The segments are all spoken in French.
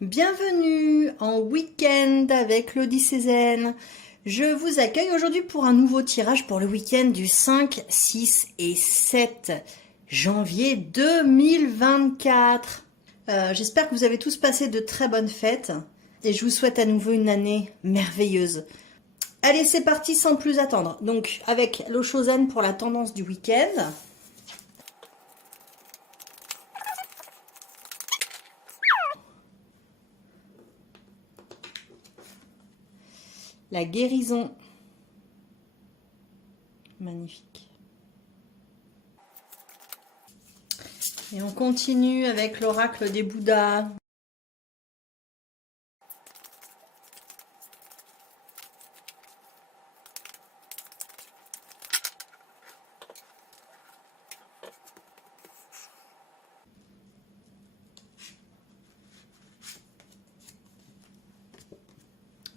Bienvenue en week-end avec l'Odyssée Zen. Je vous accueille aujourd'hui pour un nouveau tirage pour le week-end du 5, 6 et 7 janvier 2024. J'espère que vous avez tous passé de très bonnes fêtes et je vous souhaite à nouveau une année merveilleuse. Allez, c'est parti sans plus attendre. Donc, avec l'Osho Zen pour la tendance du week-end. La guérison. Magnifique. Et on continue avec l'oracle des Bouddhas.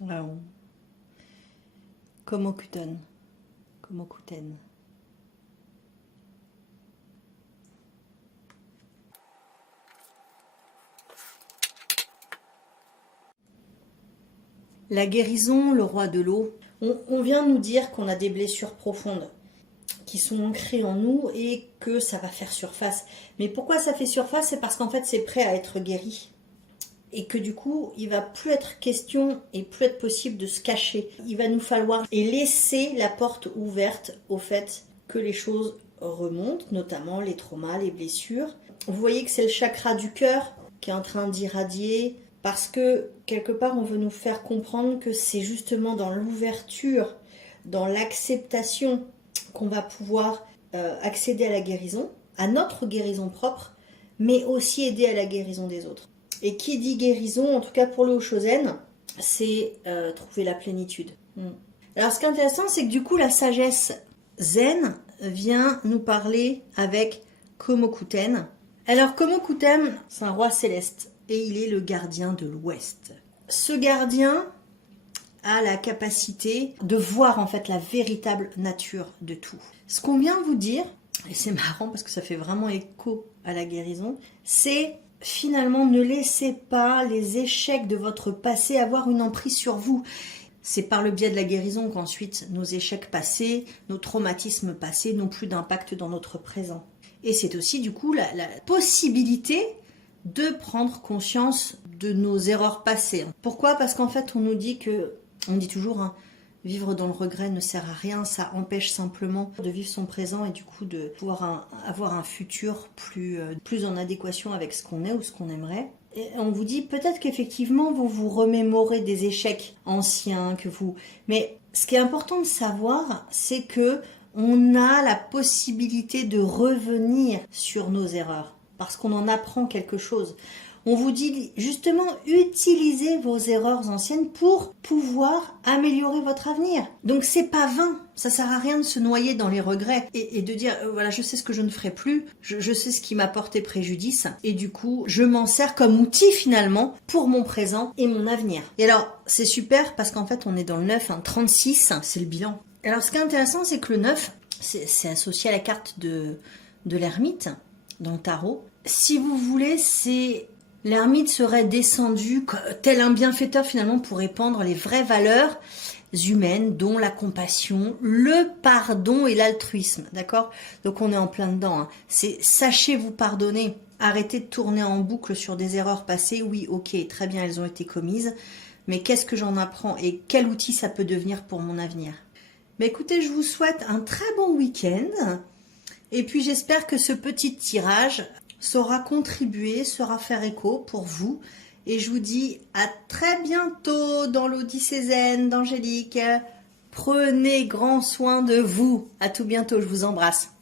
Wow. Komokuten. Komokuten. La guérison, le roi de l'eau. On vient nous dire qu'on a des blessures profondes qui sont ancrées en nous et que ça va faire surface. Mais pourquoi ça fait surface? C'est parce qu'en fait c'est prêt à être guéri. Et que du coup, il va plus être question et plus être possible de se cacher. Il va nous falloir laisser la porte ouverte au fait que les choses remontent, notamment les traumas, les blessures. Vous voyez que c'est le chakra du cœur qui est en train d'irradier parce que quelque part, on veut nous faire comprendre que c'est justement dans l'ouverture, dans l'acceptation qu'on va pouvoir accéder à la guérison, à notre guérison propre, mais aussi aider à la guérison des autres. Et qui dit guérison, en tout cas pour le Osho Zen, c'est trouver la plénitude. Alors ce qui est intéressant, c'est que du coup la sagesse zen vient nous parler avec Komokuten. Alors Komokuten, c'est un roi céleste et il est le gardien de l'Ouest. Ce gardien a la capacité de voir en fait la véritable nature de tout. Ce qu'on vient vous dire, et c'est marrant parce que ça fait vraiment écho à la guérison, c'est finalement, ne laissez pas les échecs de votre passé avoir une emprise sur vous. C'est par le biais de la guérison qu'ensuite nos échecs passés, nos traumatismes passés n'ont plus d'impact dans notre présent. Et c'est aussi du coup la possibilité de prendre conscience de nos erreurs passées. Pourquoi? Parce qu'en fait on nous dit que, on dit toujours, hein, vivre dans le regret ne sert à rien, ça empêche simplement de vivre son présent et du coup de pouvoir avoir un futur plus en adéquation avec ce qu'on est ou ce qu'on aimerait. Et on vous dit peut-être qu'effectivement vous vous remémorez des échecs anciens mais ce qui est important de savoir, c'est que on a la possibilité de revenir sur nos erreurs parce qu'on en apprend quelque chose. On vous dit justement, utilisez vos erreurs anciennes pour pouvoir améliorer votre avenir. Donc c'est pas vain, ça sert à rien de se noyer dans les regrets et de dire voilà, je sais ce que je ne ferai plus, je sais ce qui m'a porté préjudice et du coup je m'en sers comme outil finalement pour mon présent et mon avenir. Et alors c'est super parce qu'en fait on est dans le 9, 36, c'est le bilan. Alors ce qui est intéressant, c'est que le 9, c'est associé à la carte de l'ermite dans le tarot. Si vous voulez, c'est... L'ermite serait descendu tel un bienfaiteur finalement pour répandre les vraies valeurs humaines, dont la compassion, le pardon et l'altruisme, d'accord? Donc on est en plein dedans, hein. C'est sachez vous pardonner, arrêtez de tourner en boucle sur des erreurs passées, oui ok, très bien, elles ont été commises, mais qu'est-ce que j'en apprends et quel outil ça peut devenir pour mon avenir? Mais écoutez, je vous souhaite un très bon week-end et puis j'espère que ce petit tirage saura contribuer, saura faire écho pour vous. Et je vous dis à très bientôt dans l'Odyssée Zen d'Angélique. Prenez grand soin de vous. À tout bientôt, je vous embrasse.